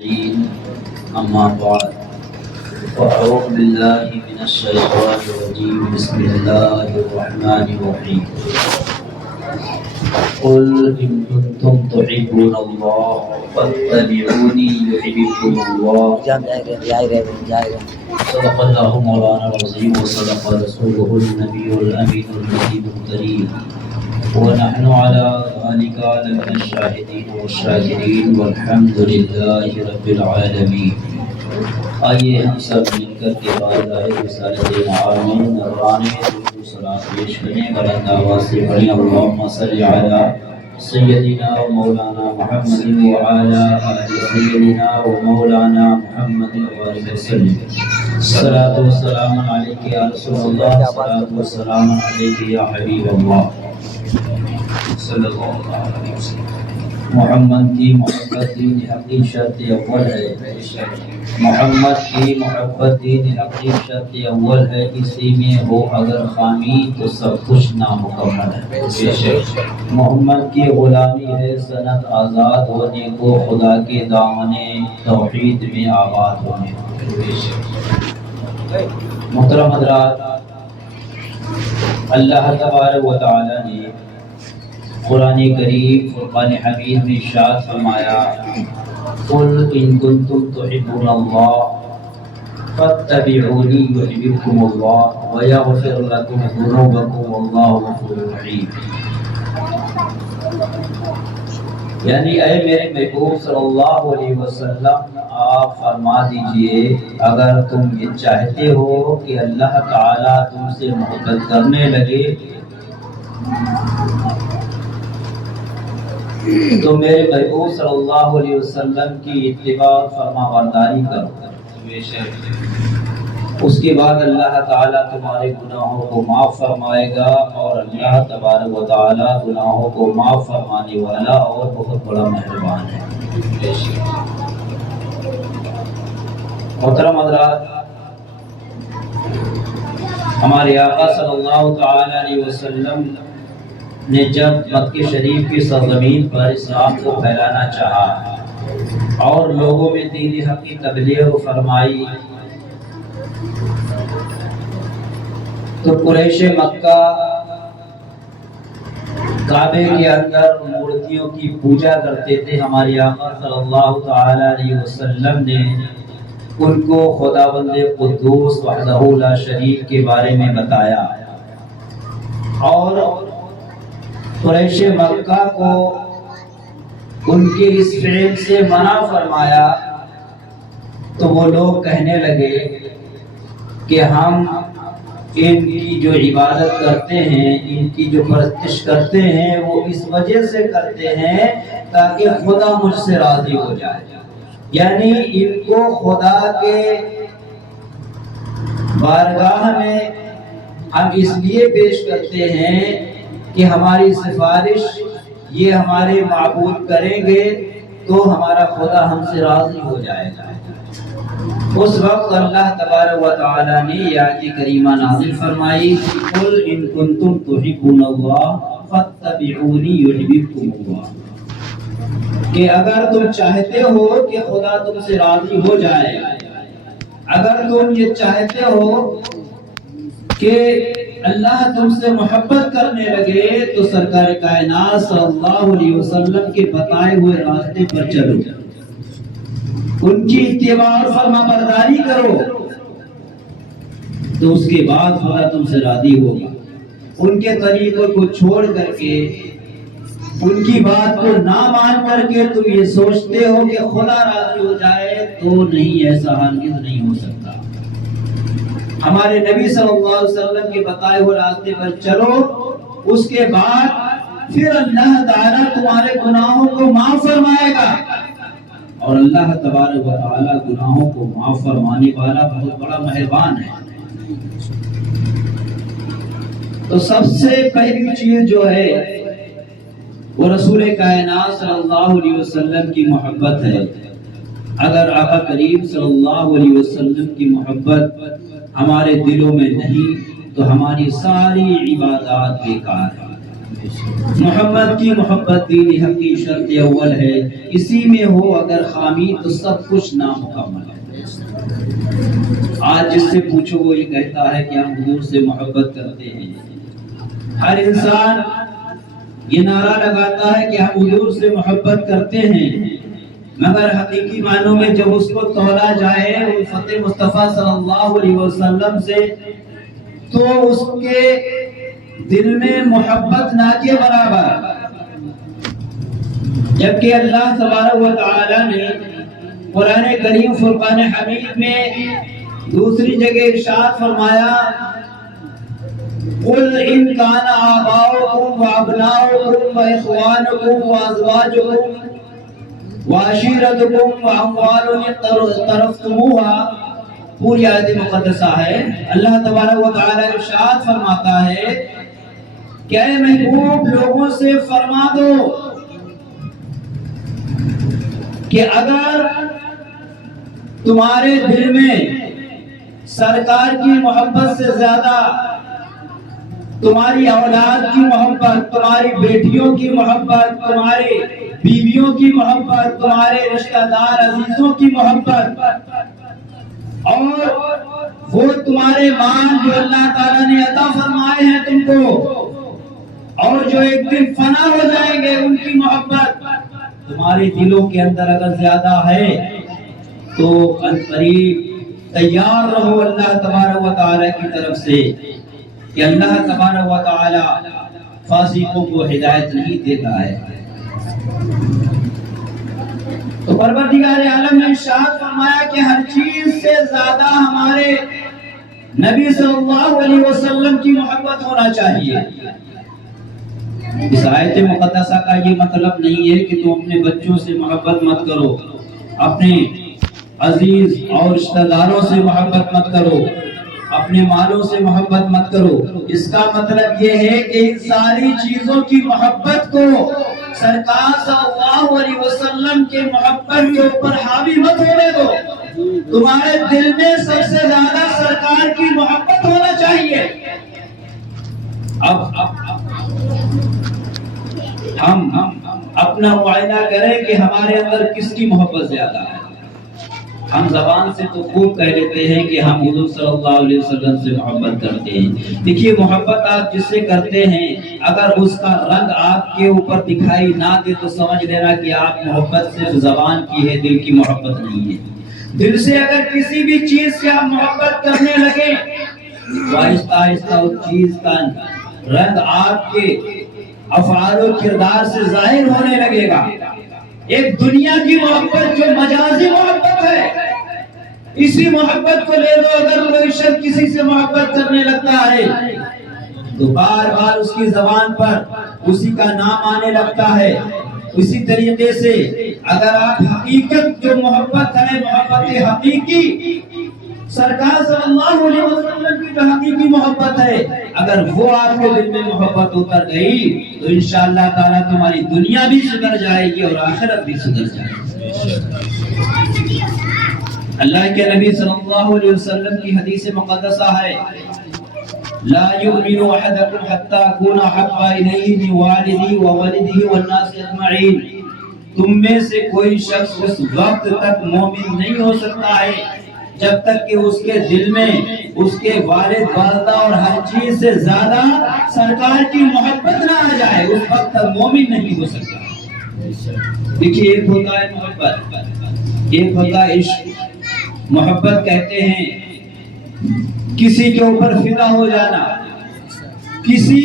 أما بعد فأعوذ بالله من الشيطان الرجيم بسم الله الرحمن الرحيم قل إن كنتم تحبون الله فاتبعوني يحببكم الله صدق الله مولانا العظيم وصدق رسوله النبي الأمين المجيد الكريم ونحن على ذلك لمن الشاهدين والشاكرين والحمد لله رب العالمين. آئیے ہم سب مل کر کے بارگاہ رسالت معاذ میں نذرانے درود و سلام پیش کریں بلند آواز سے پڑھیں اللہم صل علی سیدنا و مولانا محمد وعلی آل سیدنا و مولانا محمد وبارک وسلم. صلاۃ و سلام علیک یا رسول اللہ، صلاۃ و سلام علیک یا حبیب اللہ صلی اللہ علیہ وسلم. محمد کی محبت دین حقی شرط اول ہے. محمد کی محبت دین حقی شرط اول ہے. اسی میں ہو اگر خامی تو سب کچھ نامکمل ہے. محمد کی غلامی ہے سنت آزاد ہونے کو، خدا کے دامن توحید میں آباد ہونے کو. محترم حضرات، اللہ تبارک و تعالی نے قرآن کریم فرقان حمید میں ارشاد فرمایا قل ان کنتم تحبون اللہ فاتبعونی یحببکم اللہ ویغفر لکم ذنوبکم واللہ غفور رحیم. یعنی اے میرے محبوب صلی اللہ علیہ وسلم، آپ فرما دیجئے اگر تم یہ چاہتے ہو کہ اللہ تعالیٰ تم سے محبت کرنے لگے تو میرے محبوب صلی اللہ علیہ وسلم کی اتباع فرما برداری کرو. اس کے بعد اللہ تعالیٰ تمہارے گناہوں کو معاف فرمائے گا، اور اللہ تبارک و تعالیٰ گناہوں کو معاف فرمانے والا اور بہت بڑا مہربان ہے. محترم حضرات، ہمارے آقا صلی اللہ تعالی علیہ وسلم نے جب مکہ شریف کی سرزمین پر اسلام کو پھیلانا چاہا اور لوگوں میں دین حق کی تبلیغ فرمائی تو قریش مکہ کعبے کے اندر مورتیوں کی پوجا کرتے تھے. ہمارے آقا صلی اللہ تعالی علیہ وسلم نے ان کو خداوند قدوس وحدہ لا شریک کے بارے میں بتایا اور قریش مکہ کو ان کے اس فعل سے منع فرمایا. تو وہ لوگ کہنے لگے کہ ہم ان کی جو عبادت کرتے ہیں، ان کی جو پرستش کرتے ہیں، وہ اس وجہ سے کرتے ہیں تاکہ خدا مجھ سے راضی ہو جائے. یعنی ان کو خدا کے بارگاہ میں ہم اس لیے پیش کرتے ہیں کہ ہماری سفارش یہ ہمارے معبود کریں گے تو ہمارا خدا ہم سے راضی ہو جائے گا. اس وقت اللہ تبارک و تعالی نے یہ آیت کریمہ نازل فرمائی قل ان کنتم تحبون اللہ فاتبعونی یحببکم اللہ، کہ اگر تم چاہتے ہو کہ خدا تم سے راضی ہو جائے، اگر تم یہ چاہتے ہو کہ اللہ تم سے محبت کرنے لگے تو سرکار کائنات صلی اللہ علیہ وسلم کے بتائے ہوئے راستے پر چلو، ان کی اتباع اور فرما برداری کرو، تو اس کے بعد خدا تم سے راضی ہوگا. ان کے طریقوں کو چھوڑ کر کے، ان کی بات کو نہ مان کر کے تم یہ سوچتے ہو کہ خدا راضی ہو جائے تو نہیں، ایسا ہرگز نہیں ہو سکتا. ہمارے نبی صلی اللہ علیہ وسلم کے بتائے ہوئے راستے پر چلو، اس کے بعد پھر اللہ تعالیٰ تمہارے گناہوں کو معاف فرمائے گا، اور اللہ تبارک و تعالیٰ گناہوں کو معاف فرمانے والا بہت بڑا مہربان ہے. تو سب سے پہلی چیز جو ہے وہ رسول کائنات صلی اللہ علیہ وسلم کی محبت ہے. اگر آقا کریم صلی اللہ علیہ وسلم کی محبت ہمارے دلوں میں نہیں تو ہماری ساری عبادات بیکار ہیں. محمد کی محبت دین حق کی شرط اول ہے، اسی میں ہو اگر خامی تو سب کچھ نامکمل ہے۔ آج جس سے پوچھو وہ یہ کہتا ہے کہ ہم حضور سے محبت کرتے ہیں۔ ہر انسان یہ نعرہ لگاتا ہے کہ ہم حضور سے محبت کرتے ہیں، مگر حقیقی معنوں میں جب اس کو تولا جائے الفت مصطفیٰ صلی اللہ علیہ وسلم سے تو اس کے دل میں محبت نہ کے برابر، جبکہ اللہ تبارک و تعالی نے قرآن کریم فرقان حمید میں دوسری جگہ ارشاد فرمایا قل ان کان آباؤکم وابناؤکم واخوانکم وازواجکم وعشیرتکم واموال اقترفتموها، پوری آیت مقدسہ ہے۔ اللہ تبارک و تعالی ارشاد فرماتا ہے کہ اے محبوب لوگوں سے فرما دو کہ اگر تمہارے دل میں سرکار کی محبت سے زیادہ تمہاری اولاد کی محبت، تمہاری بیٹیوں کی محبت، تمہاری بیویوں کی محبت، تمہارے رشتہ دار عزیزوں کی محبت، اور وہ تمہارے مال جو اللہ تعالیٰ نے عطا فرمائے ہیں تم کو اور جو ایک دن فنا ہو جائیں گے ان کی محبت تمہارے دلوں کے اندر اگر زیادہ ہے تو قریب تیار رہو اللہ تبارک و تعالیٰ کی طرف سے کہ اللہ تبارک و تعالیٰ فاسقوں کو ہدایت نہیں دیتا ہے۔ تو پروردگار عالم نے ارشاد فرمایا کہ ہر چیز سے زیادہ ہمارے نبی صلی اللہ علیہ وسلم کی محبت ہونا چاہیے۔ اس آیت مقدسہ کا یہ مطلب نہیں ہے کہ تم اپنے بچوں سے محبت مت کرو، اپنے عزیز اور رشتہ داروں سے محبت مت کرو، اپنے مالوں سے محبت مت کرو۔ اس کا مطلب یہ ہے کہ ان ساری چیزوں کی محبت کو سرکار صلی اللہ علیہ وسلم کے محبت کے اوپر حاوی مت ہونے دو۔ تمہارے دل میں سب سے زیادہ سرکار کی محبت ہونا چاہیے۔ اب ہم اپنا معائنہ کریں کہ ہمارے اندر کس کی محبت زیادہ ہے۔ ہم زبان سے تو خوب کہہ لیتے ہیں کہ ہم حضور صلی اللہ علیہ وسلم سے محبت کرتے ہیں۔ دیکھیے محبت آپ جس سے کرتے ہیں اگر اس کا رنگ آپ کے اوپر دکھائی نہ دے تو سمجھ لینا کہ آپ محبت صرف زبان کی ہے، دل کی محبت نہیں ہے۔ دل سے اگر کسی بھی چیز سے آپ محبت کرنے لگے تو آہستہ آہستہ اس چیز کا رنگ آپ کے افعال و کردار سے ظاہر ہونے لگے گا۔ ایک دنیا کی محبت جو مجازی محبت ہے، اسی محبت کو لے لو، اگر کوئی شخص کسی سے محبت کرنے لگتا ہے تو بار بار اس کی زبان پر اسی کا نام آنے لگتا ہے۔ اسی طریقے سے اگر آپ حقیقت جو محبت ہے، محبت حقیقی سرکار صلی اللہ علیہ وسلم کی جو حقیقی محبت ہے، اگر وہ آپ کے دل میں محبت اتر گئی تو انشاءاللہ تعالیٰ تمہاری دنیا بھی سدھر جائے گی اور آخرت بھی سدھر جائے گی۔ اللہ کے نبی صلی اللہ علیہ وسلم کی حدیث مقدسہ ہے لا يؤمن احدكم حتى اكون احب اليه من والده وولده والناس اجمعين، تم میں سے کوئی شخص اس وقت تک مومن نہیں ہو سکتا ہے جب تک کہ اس کے دل میں اس کے والد والدہ اور ہر چیز سے زیادہ سرکار کی محبت نہ آ جائے، اس وقت تک مومن نہیں ہو سکتا۔ دیکھیے ایک ہوتا ہے محبت، ایک ہوتا ہے عشق۔ محبت کہتے ہیں کسی کے اوپر فدا ہو جانا، کسی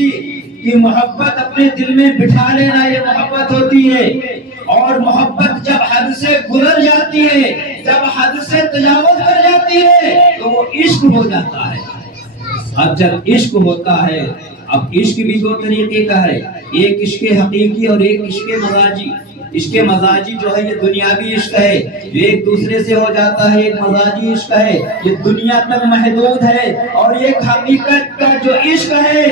کی محبت اپنے دل میں بٹھا لینا، یہ محبت ہوتی ہے۔ اور محبت جب حد سے گزر جاتی ہے، جب حد سے تجاوز کر جاتی ہے تو وہ عشق ہو جاتا ہے۔ اب جب عشق ہوتا ہے، اب عشق بھی دو طریقے کا ہے، ایک عشق حقیقی اور ایک عشق مزاجی۔ عشق مزاجی جو ہے یہ دنیاوی عشق ہے، جو ایک دوسرے سے ہو جاتا ہے، ایک مزاجی عشق ہے، یہ دنیا تک محدود ہے۔ اور ایک حقیقت کا جو عشق ہے،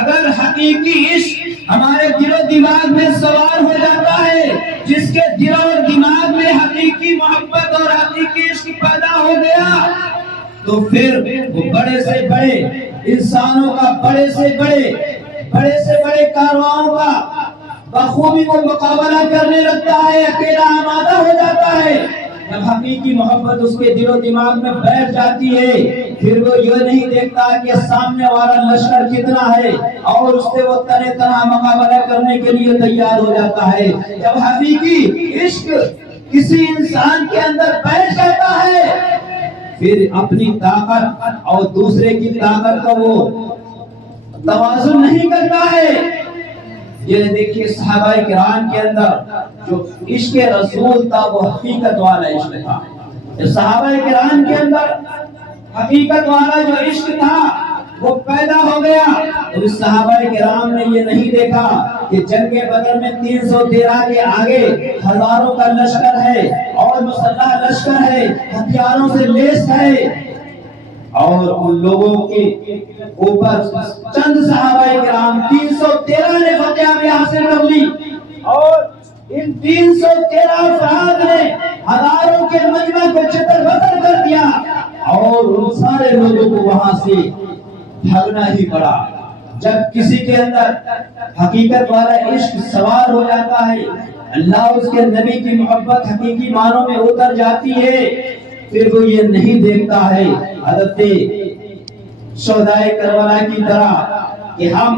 اگر حقیقی عشق ہمارے دل و دماغ میں سوار ہو جاتا ہے، جس کے دل و دماغ میں حقیقی محبت اور حقیقی عشق پیدا ہو گیا تو پھر وہ بڑے سے بڑے انسانوں کا، بڑے سے بڑے بڑے سے بڑے کارواؤں کا بخوبی وہ مقابلہ کرنے لگتا ہے، اکیلا آمادہ ہو جاتا ہے۔ جب حقیقی محبت اس کے دل و دماغ میں بیٹھ جاتی ہے، پھر وہ یہ نہیں دیکھتا کہ سامنے والا لشکر کتنا ہے اور اس سے وہ تنہ تنہا مقابلہ کرنے کے لیے تیار ہو جاتا ہے۔ جب حقیقی عشق کسی انسان کے اندر بیٹھ جاتا ہے، پھر اپنی طاقت اور دوسرے کی طاقت کا وہ توازن نہیں کرتا ہے۔ یہ دیکھیے صحابہ کرام کے اندر جو عشق رسول تھا وہ حقیقت والا عشق تھا۔ صحابہ کرام کے اندر حقیقت والا جو عشق تھا وہ پیدا ہو گیا۔ تو اس صحابہ کرام نے یہ نہیں دیکھا کہ جنگ بدر میں 313 کے آگے ہزاروں کا لشکر ہے اور مسلح لشکر ہے، ہتھیاروں سے لیس ہے، اور ان لوگوں کے اوپر چند صحابہ کرام 313 نے فتح حاصل کر لی، اور ان 313 افراد نے ہزاروں کے مجمع کو چتر بتر کر دیا، اور ان سارے لوگوں کو وہاں سے بھاگنا ہی پڑا۔ جب کسی کے اندر حقیقت والا عشق سوار ہو جاتا ہے، اللہ اس کے نبی کی محبت حقیقی معنوں میں اتر جاتی ہے، پھر وہ یہ نہیں دیکھتا ہے حضرت شہدائے کربلا کی طرح کہ ہم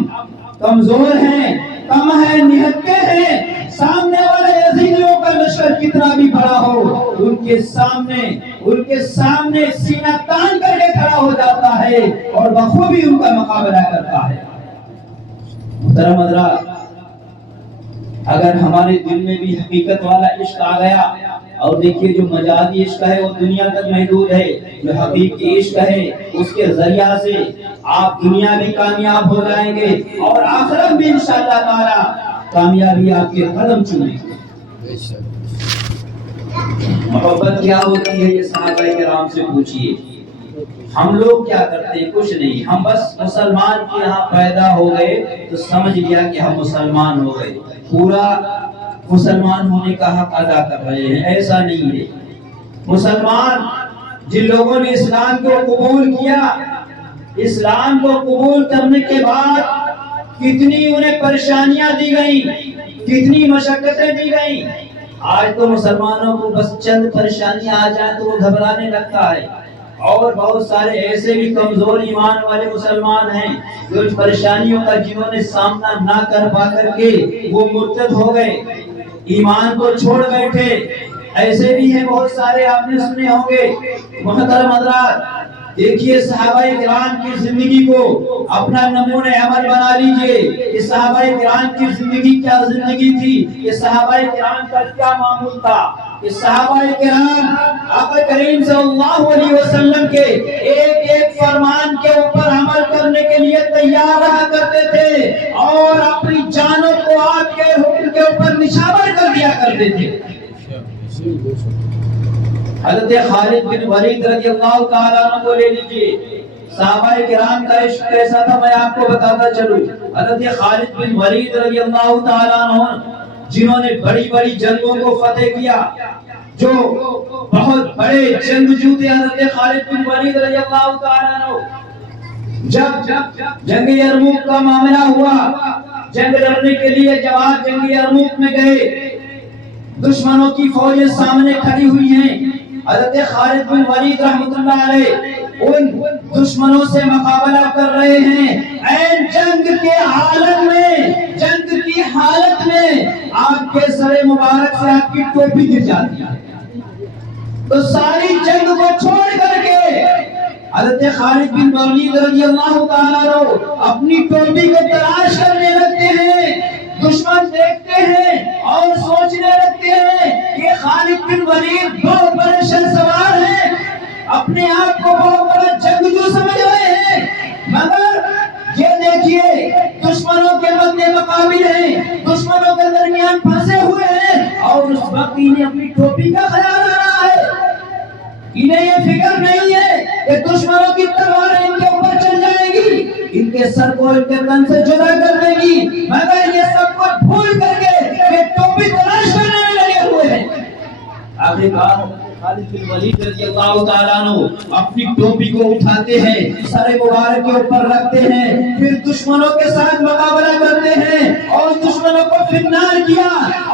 کمزور ہیں، کم ہیں، نہتے ہیں، سامنے والے یزیدیوں کا لشکر کتنا بھی بڑا ہو، ان کے سامنے سینہ تان کر کے کھڑا ہو جاتا ہے اور بخوبی ان کا مقابلہ کرتا ہے۔ محترم حضرات، اگر ہمارے دل میں بھی حقیقت والا عشق آ گیا، اور دیکھیے جو مجازی عشق ہے وہ دنیا تک محدود ہے، جو حقیقی عشق ہے اس کے ذریعہ سے آپ دنیا بھی کامیاب ہو جائیں گے اور آخرت بھی انشاءاللہ تعالی کامیابی آپ کے قدم چومیں گے۔ محبت کیا ہوتی ہے یہ صحابہ کرام سے پوچھئے۔ ہم لوگ کیا کرتے ہیں؟ کچھ نہیں، ہم بس مسلمان کے یہاں پیدا ہو گئے تو سمجھ لیا کہ ہم مسلمان ہو گئے، پورا مسلمان ہونے کا حق ادا کر رہے ہیں۔ ایسا نہیں ہے۔ مسلمان جن لوگوں نے اسلام کو قبول کیا، اسلام کو قبول کرنے کے بعد کتنی انہیں پریشانیاں دی گئیں، کتنی مشقتیں دی گئیں۔ آج تو مسلمانوں کو بس چند پریشانیاں آ جائیں تو وہ گھبرانے لگتا ہے، اور بہت سارے ایسے بھی کمزور ایمان والے مسلمان ہیں جو ان پریشانیوں کا جنہوں نے سامنا نہ کر پا کر کے وہ مرتد ہو گئے، ایمان کو چھوڑ بیٹھے۔ ایسے بھی ہیں بہت سارے، آپ نے سنے ہوں گے۔ محترم حضرات، دیکھیے صحابہ کرام کی زندگی کو اپنا نمونہ عمل بنا لیجئے کہ صحابہ کرام کی زندگی کیا زندگی تھی، کہ صحابہ کرام کا کیا معمول تھا، کہ صحابہ کرام آقا کریم صلی اللہ علیہ وسلم کے ایک ایک فرمان کے اوپر عمل کرنے کے لیے تیار رہا کرتے تھے، اور اپنی جانوں کو آپ کے حکم کے اوپر نشاور کر دیا کرتے تھے۔ حضرت خالد بن ولید رضی اللہ تعالیٰ عنہ کو لے لیجئے، صحابہ کرام کا عشق کیسا تھا میں آپ کو بتاتا چلوں۔ حضرت خالد بن ولید رضی اللہ تعالیٰ عنہ جنہوں نے بڑی بڑی جنگوں کو فتح کیا، جو بہت بڑے جنگجو تھے حضرت خالد بن ولید رضی اللہ تعالیٰ عنہ، جب جنگ یرموک کا معاملہ ہوا، جنگ لڑنے کے لیے جب آپ جنگ یرموک میں گئے، دشمنوں کی فوجیں سامنے کھڑی ہوئی ہیں، حضرت خالد بن ولید رحمۃ اللہ علیہ ان دشمنوں سے مقابلہ کر رہے ہیں۔ این جنگ کے حالت میں آپ کے سر مبارک سے آپ کی ٹوپی گر جاتی ہے، تو ساری جنگ کو چھوڑ کر کے حضرت خالد بن ولید رضی اللہ تعالیٰ عنہ اپنی ٹوپی کو تلاش کرنے لگتے ہیں۔ دشمن دیکھتے ہیں اور سوچنے لگتے ہیں کہ خالد بن ولید بہت بڑے شہسوار ہیں، اپنے آپ کو بہت بڑا جنگجو سمجھ رہے ہیں، مگر یہ دیکھیے دشمنوں کے مد مقابل ہیں، دشمنوں کے درمیان پھنسے ہوئے ہیں، اور اس وقت انہیں اپنی ٹوپی کا خیال آ رہا ہے۔ انہیں یہ فکر نہیں ہے کہ دشمنوں کی تلواریں ان کے اوپر چل جائیں گی، ان کے سر کو ان کے تن سے جدا کر دے گی، مگر یہ سب کچھ بھول کر کے یہ ٹوپی تلاش کرنے میں لگے ہوئے ہیں۔ آخرکار خالد بن ولید رضی اللہ تعالیٰ عنہ اپنی ٹوپی کو اٹھاتے ہیں، سر مبارک کے اوپر رکھتے ہیں، پھر دشمنوں کے ساتھ مقابلہ کرتے ہیں اور دشمنوں کو فنار کیا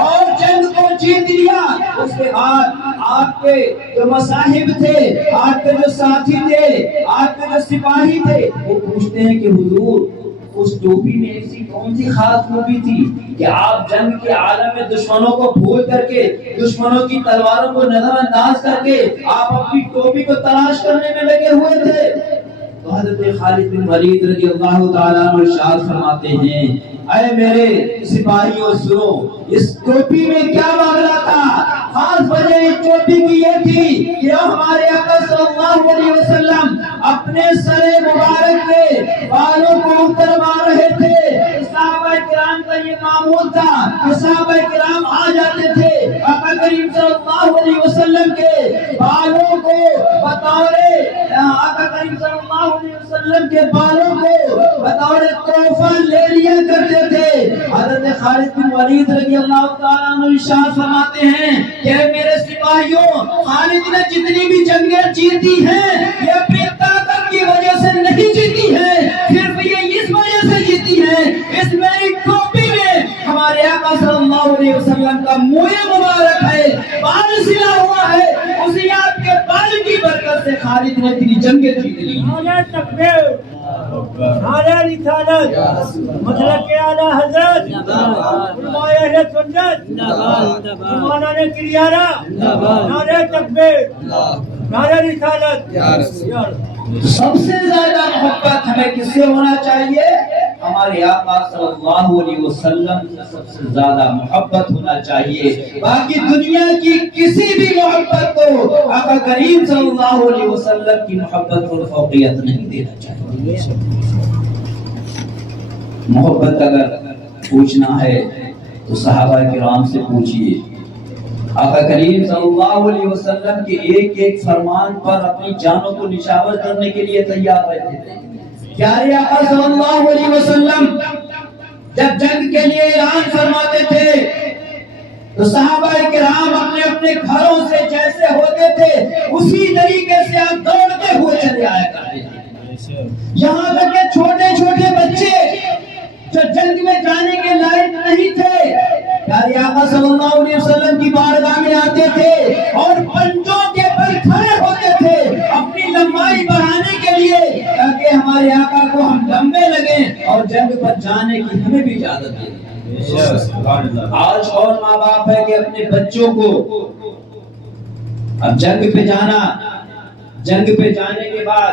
اور جنگ کو جیت لیا۔ اس کے بعد آپ کے جو مصاحب تھے، آپ کے جو ساتھی تھے، آپ کے جو سپاہی تھے، وہ پوچھتے ہیں کہ حضور اس ٹوپی میں ایسی کون سی خاص خوبی تھی کہ آپ جنگ کے عالم میں دشمنوں کو بھول کر کے، دشمنوں کی تلواروں کو نظر انداز کر کے آپ اپنی ٹوپی کو تلاش کرنے میں لگے ہوئے تھے؟ تو حضرت خالد بن ولید رضی اللہ تعالیٰ عنہ ارشاد فرماتے ہیں، اے میرے سپاہیوں سنو، اس ٹوپی میں کیا معاملہ تھا؟ خاص وجہ اس ٹوپی کی یہ تھی کہ ہمارے آقا صلی اللہ علیہ وسلم اپنے سر مبارک کے بالوں کو اتروا رہے تھے۔ صحابہ کرام کا یہ معمول تھا کہ صحابہ کرام آ جاتے تھے آقا کریم صلی اللہ علیہ وسلم کے بالوں کو بطور آقا کریم صلی اللہ علیہ وسلم کے بالوں کو بطور تحفہ لے لیا کرتے تھے۔ حضرت خالد بن ولید رضی اللہ تعالیٰ عنہ ارشاد فرماتے ہیں کہ میرے سپاہیوں، خالد نے جتنی بھی جنگیں جیتی ہیں یہ اپنی طاقت کی وجہ سے نہیں جیتی ہیں، صرف یہ اس وجہ سے جیتی ہیں، اس میری ٹوپی میں ہمارے آقا صلی اللہ علیہ وسلم کا منہ مبارک ہے، بال سلا ہوا ہے، اسی آپ کے بال کی برکت سے خالد نے اتنی جنگیں جیت لی۔ نعرہ تکبیر، نعرہ رسالت، مسلک اعلیٰ حضرت، علماء اہل سنت، مولانا کلیارہ، نعرہ تکبیر، نعرہ رسالت۔ سب سے زیادہ محبت ہمیں کس سے ہونا چاہیے؟ ہمارے آقا صلی اللہ علیہ وسلم سے سب سے زیادہ محبت ہونا چاہیے۔ باقی دنیا کی کسی بھی محبت کو آقا کریم صلی اللہ علیہ وسلم کی محبت کو فوقیت نہیں دینا چاہیے۔ محبت اگر پوچھنا ہے تو صحابہ کرام سے پوچھئے، آقا کریم صلی اللہ علیہ وسلم کے ایک ایک فرمان پر اپنی جانوں کو نشاور کرنے کے لیے تیار رہتے تھے۔ پیارے آقا صلی اللہ علیہ وسلم جب جنگ کے لیے اعلان فرماتے تھے تو صحابہ کرام اپنے اپنے گھروں سے جیسے ہوتے تھے اسی طریقے سے آپ دوڑتے ہوئے چلے آیا کرتے تھے۔ یہاں تک کہ چھوٹے چھوٹے بچے جو جنگ میں جانے کے لائق نہیں تھے، پیارے آقا صلی اللہ علیہ وسلم کی بارگاہ میں آتے تھے اور پنجوں کے بل کھڑے ہوتے تھے اپنی لمبائی بڑھانے کے لیے، تاکہ ہمارے آقا کو ہم لمبے لگیں اور جنگ پر جانے کی ہمیں بھی اجازت دیں۔ آج اور ماں باپ ہے کہ اپنے بچوں کو اب جنگ پہ جانا، جنگ پہ جانے کے بعد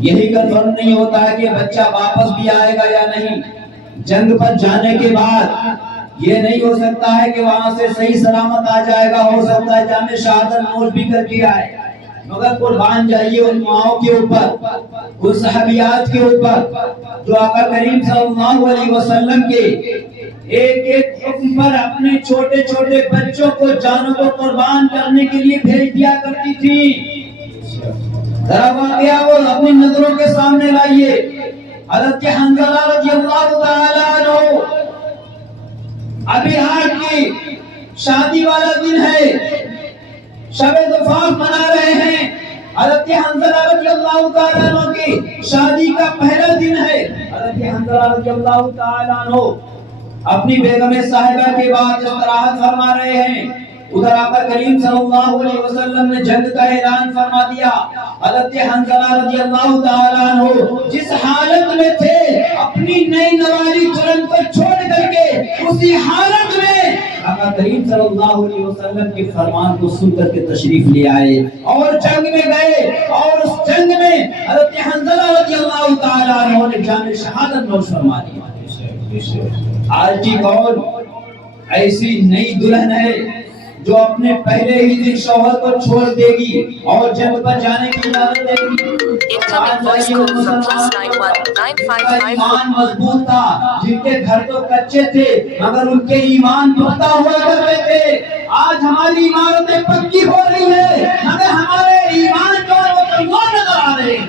یہی کنفرم نہیں ہوتا ہے کہ بچہ واپس بھی آئے گا یا نہیں۔ جنگ پر جانے کے بعد یہ نہیں ہو سکتا ہے کہ وہاں سے صحیح سلامت آ جائے گا، ہو سکتا ہے جامع شہادت نوش بھی کر کے آئے، مگر قربان جائیے ان ماؤں کے اوپر، ان صحابیات کے اوپر جو آقا کریم صلی اللہ علیہ وسلم کے ایک ایک حکم پر اپنے چھوٹے چھوٹے بچوں کو جانوں کو قربان کرنے کے لیے بھیج دیا کرتی تھی۔ ذرا واقعہ وہ اپنی نظروں کے سامنے لائیے۔ حضرت حنظلہ رضی اللہ تعالیٰ عنہ، ابھی آج کی شادی والا دن ہے، شب زفاف منا رہے ہیں۔ حضرت حنظلہ رضی اللہ تعالیٰ عنہ کی شادی کا پہلا دن ہے۔ حضرت حنظلہ رضی اللہ تعالیٰ عنہ اپنی بیگم صاحبہ کے بعد استراحت فرما رہے ہیں، ادھر آقا کریم صلی اللہ علیہ وسلم نے جنگ کا اعلان فرما دیا۔ حضرت حنظلہ رضی اللہ تعالیٰ عنہ جس حالت میں تھے، اپنی نئی نوالی دلہن کو چھوڑ کر کے اسی حالت میں آقا کریم صلی اللہ علیہ وسلم کے فرمان کو سن کر کے تشریف لے آئے اور جنگ میں گئے، اور اس جنگ میں حضرت حنظلہ رضی اللہ تعالیٰ عنہ نے جامع شہادت نوش فرما دی۔ آج کی کون ایسی نئی دلہن ہے جو اپنے پہلے ہی دن شوہر کو چھوڑ دے گی اور جنگ پر جانے کی اجازت دے گی؟ ایمان مضبوط تھا، جن کے گھر تو کچے تھے مگر ان کے ایمان پختہ ہوا کرتے تھے۔ آج ہماری عمارتیں پکی ہو رہی ہیں مگر ہمارے ایمان جو ہے وہ کمزور نظر آ رہے ہیں۔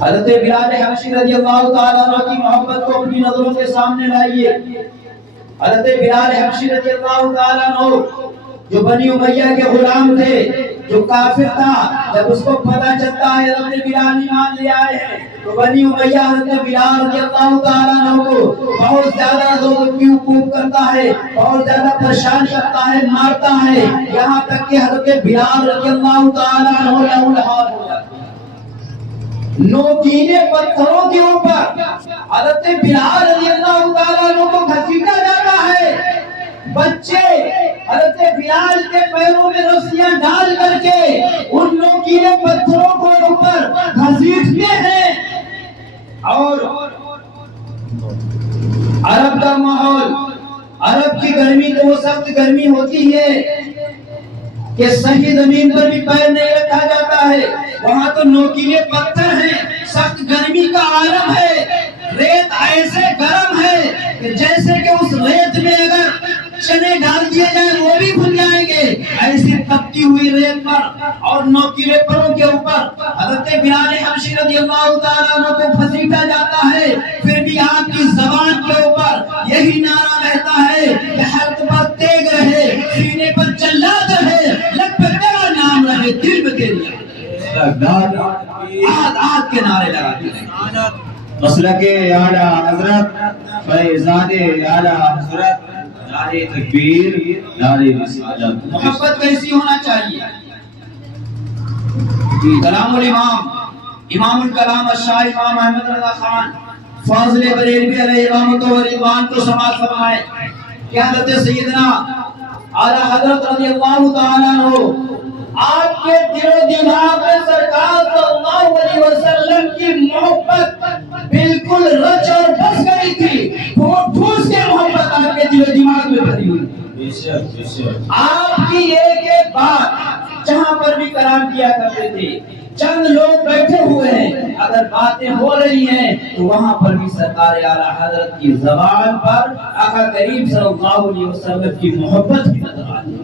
حضرت بلال حبشی رضی اللہ تعالیٰ عنہ کی محبت کو اپنی نظروں کے سامنے لائیے۔ حضرت بلال حبشی رضی اللہ تعالیٰ عنہ جو بنی امیہ کے غلام تھے، جو کافر تھا، جب اس کو پتہ چلتا ہے حضرت بلال ایمان لے آئے ہیں تو بنی امیہ حضرت بلال رضی اللہ تعالیٰ عنہ کو بہت زیادہ ظلم کی حقوق کرتا ہے، بہت زیادہ پریشان کرتا ہے، مارتا ہے، یہاں تک کہ حضرت بلال رضی اللہ تعالیٰ عنہ لہو لہاب ہو جاتے ہیں۔ نوکیلے پتھروں کے اوپر حضرت بلال رضی اللہ تعالیٰ عنہ کو گھسیٹا جاتا ہے۔ بچے حضرت بلال کے پیروں میں رسیاں ڈال کر کے ان نوکیلے پتھروں کو اوپر گھسیٹتے ہیں، اور عرب کا ماحول، عرب کی گرمی تو وہ سخت گرمی ہوتی ہے کہ صحیح زمین پر بھی پیر نہیں رکھا جاتا ہے، وہاں تو نوکیلے پتھر ہیں، سخت گرمی کا عالم ہے، ریت ایسے گرم ہے کہ جیسے کہ اس ریت میں اگر چنے ڈال دیے جائیں وہ بھی بھن جائیں گے، ایسی تپتی ہوئی ریت پر اور نوکیلے پروں کے اوپر حضرت بلال حبشی رضی اللہ تعالیٰ عنہ کو گھسیٹا جاتا ہے۔ پھر بھی آپ کی زبان کے اوپر یہی نعرہ رہتا ہے کہ حق پر تیگ رہے، سینے پر جلات رہے، لب پہ تیرا نام رہے، دل میں تیری آہد کے نعرے لگاتے ہیں۔ مسلک اعلیٰ حضرت فیضان اعلیٰ حضرت، نعرے تکبیر، نعرے رسالت۔ محبت کیسی ہونا چاہیے؟ کلام الامام، امام الکلام الشاہ امام احمد رضا خان فاضل بریلوی علیہ رحمت و رضوان کو سماعت فرمائے کہ حضرت سیدنا اعلیٰ حضرت رضی اللہ تعالیٰ عنہ آپ کے دل و دماغ میں سرکار صلی اللہ علیہ وسلم کی محبت بالکل رچ اور بس گئی تھی، پھوٹ پھوس کے محبت آپ کے دل و دماغ میں بھری ہوئی۔ آپ کی ایک ایک بات جہاں پر بھی کلام کیا کرتے تھے، چند لوگ بیٹھے ہوئے ہیں، اگر باتیں ہو رہی ہیں تو وہاں پر بھی سرکار اعلیٰ حضرت کی زبان پر آقا کریم صلی اللہ علیہ وسلم کی محبت کی نظر آتی ہے۔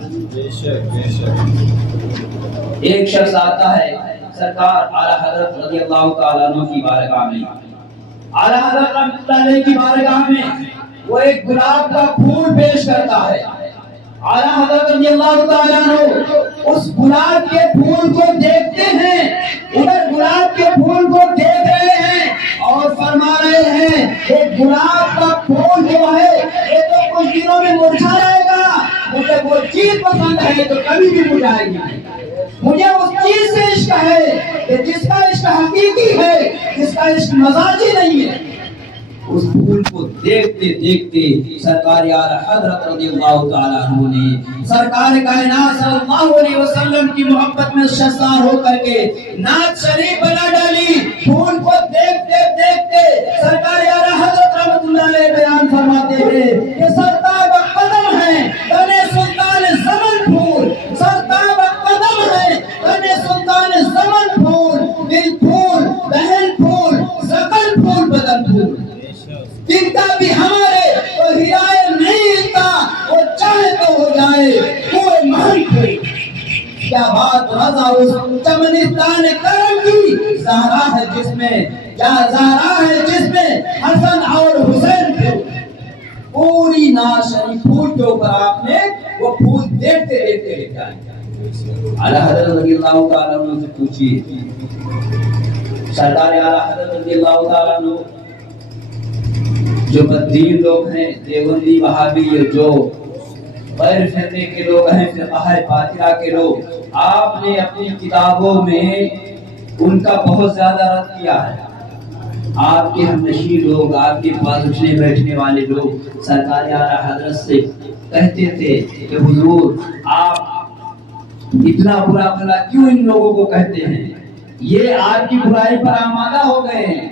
ایک شخص آتا ہے سرکار اعلیٰ حضرت رضی اللہ تعالیٰ عنہ کی بارگاہ میں، اعلیٰ حضرت رحمۃ اللہ علیہ کی بارگاہ میں وہ ایک گلاب کا پھول پیش کرتا ہے۔ اعلیٰ حضرت رضی اللہ تعالیٰ عنہ اس گلاب کے پھول کو دیکھتے ہیں، ادھر گلاب کے پھول کو دیکھ رہے ہیں اور فرما رہے ہیں کہ گلاب کا پھول جو ہے یہ تو کچھ دنوں میں مرجھا جائے گا، مجھے وہ چیز پسند ہے تو کبھی بھی مرجھائے گی نہیں، مجھے اس چیز سے عشق ہے کہ جس کا عشق حقیقی ہے، جس کا عشق مزاجی نہیں ہے۔ اس پھول کو دیکھتے دیکھتے سرکار اعلیٰ حضرت رضی اللہ تعالیٰ عنہ نے سرکار کائنات صلی اللہ علیہ وسلم کی محبت میں شرسار ہو کر کے نعت شریف بنا ڈالی۔ پھول کو دیکھتے دیکھتے سرکار اعلیٰ حضرت رحمۃ اللہ علیہ بیان فرماتے ہیں کہ سرتاب قدم ہے تنے سلطان زمن پھول، سرتاب قدم ہے تنے سلطان زمن پھول، دل پھول، بہن پھول، زقن پھول، بدن پھول، دکھتا بھی ہمارے تو ہدایت نہیں ملتا، وہ چاہے تو ہو جائے کوئی مہن پھول۔ کیا بات رضا اس چمنستان کرم کی، زہرا ہے جس میں، کیا زہرا ہے جس میں حسن اور حسین پھول، پوری ناشری پھول کے اوپر آپ نے وہ پھول دیکھتے دیکھتے لکھا ہے۔ اعلیٰ حضرت رضی اللہ تعالیٰ عنہ سے پوچھیے، سرکار اعلیٰ حضرت رضی اللہ تعالیٰ عنہ جو بدین لوگ ہیں، دیوبندی وہابی جو غیر فرقے کے لوگ ہیں، فقہ باطلہ کے لوگ، آپ نے اپنی کتابوں میں ان کا بہت زیادہ رد کیا ہے۔ آپ کے ہمنشین لوگ، آپ کے پاس اٹھنے بیٹھنے والے لوگ سرکار اعلیٰ حضرت سے کہتے تھے کہ حضور آپ اتنا برا بھلا کیوں ان لوگوں کو کہتے ہیں، یہ آپ کی برائی پر آمادہ ہو گئے ہیں۔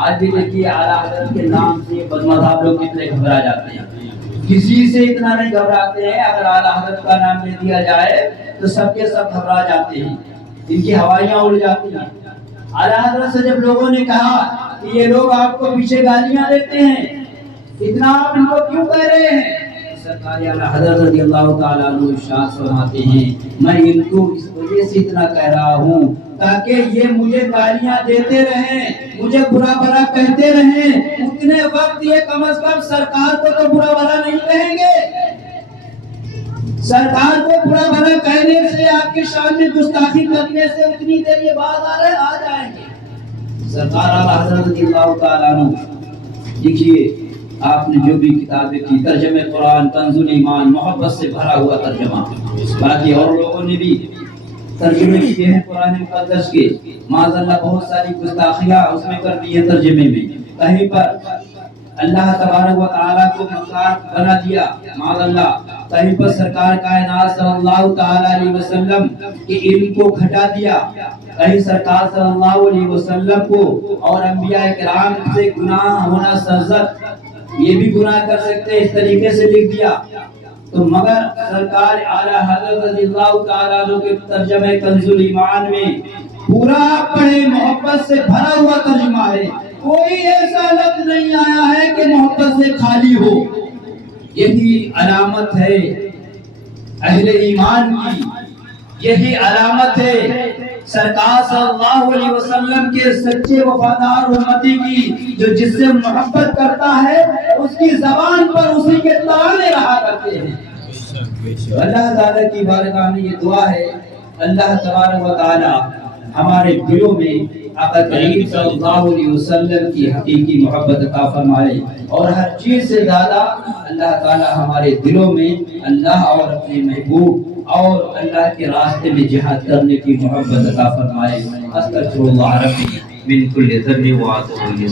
آج بھی دیکھیے اعلیٰ حضرت کے نام سے بد مذہب لوگ کتنے گھبرا جاتے ہیں، کسی سے اتنا نہیں گھبراتے ہیں، اگر اعلیٰ حضرت کا نام لے دیا جائے تو سب کے سب گھبرا جاتے ہیں، ان کی ہوائیاں اڑ جاتی ہیں۔ اعلیٰ حضرت سے جب لوگوں نے کہا کہ یہ لوگ آپ کو پیچھے گالیاں دیتے ہیں، اتنا آپ ان کو کیوں کہہ رہے ہیں، سرکار اعلیٰ حضرت رضی اللہ تعالیٰ عنہ ارشاد فرماتے ہیں میں ان کو اس وجہ سے اتنا کہہ رہا ہوں تاکہ یہ مجھے گالیاں دیتے رہیں، مجھے برا بھلا کہتے رہیں، اتنے وقت یہ کم از کم سرکار کو تو برا بھلا نہیں کہیں گے۔ سرکار کو برا بھلا کہنے سے، آپ کی شان میں گستاخی کرنے سے اتنی دیر یہ بات آ جائیں گے۔ سرکار اعلیٰ حضرت رضی اللہ تعالیٰ عنہ، دیکھیے آپ نے جو بھی کتابیں کی، ترجمہ قرآن، کنز الایمان، محبت سے بھرا ہوا ترجمہ، باقی اور لوگوں نے بھی ترجمے کیے ہیں قرآن مقدس کے، معاذ اللہ بہت ساری گستاخیاں اس میں کر دی ہیں ترجمے میں، کہیں پر اللہ تبارک و تعالیٰ کو مکار بنا دیا، معاذ اللہ کہیں پر سرکار کائنات صلی اللہ تعالیٰ علیہ وسلم کے علم کو گھٹا دیا، کہیں سرکار صلی اللہ علیہ وسلم کو اور انبیاء کرام سے گناہ ہونا سرزد، یہ بھی گناہ کر سکتے اس طریقے سے لکھ دیا۔ تو مگر سرکار اعلیٰ حضرت رضی اللہ تعالیٰ عنہ کے ترجمہ کنز الایمان میں پورا پڑھے محبت سے بھرا ہوا ترجمہ ہے، کوئی ایسا لفظ نہیں آیا ہے کہ محبت سے خالی ہو۔ یہی علامت ہے اہل ایمان کی، یہی علامت ہے سرکار صلی اللہ علیہ وسلم کے سچے وفادار امتی کی، جو جس سے محبت کرتا ہے اس کی زبان پر اسی کے ترانے رہا کرتے ہیں۔ اللہ تعالیٰ کی بارگاہ میں یہ دعا ہے، اللہ تبارک و تعالیٰ ہمارے دلوں میں آقا کریم صلی اللہ علیہ وسلم کی حقیقی محبت عطا فرمائے، اور ہر چیز سے زیادہ اللہ تعالیٰ ہمارے دلوں میں اللہ اور اپنے محبوب اور اللہ کے راستے میں جہاد کرنے کی محبت عطا فرمائے۔ استغفر اللہ ربی من کل ذنب واتوب الیہ۔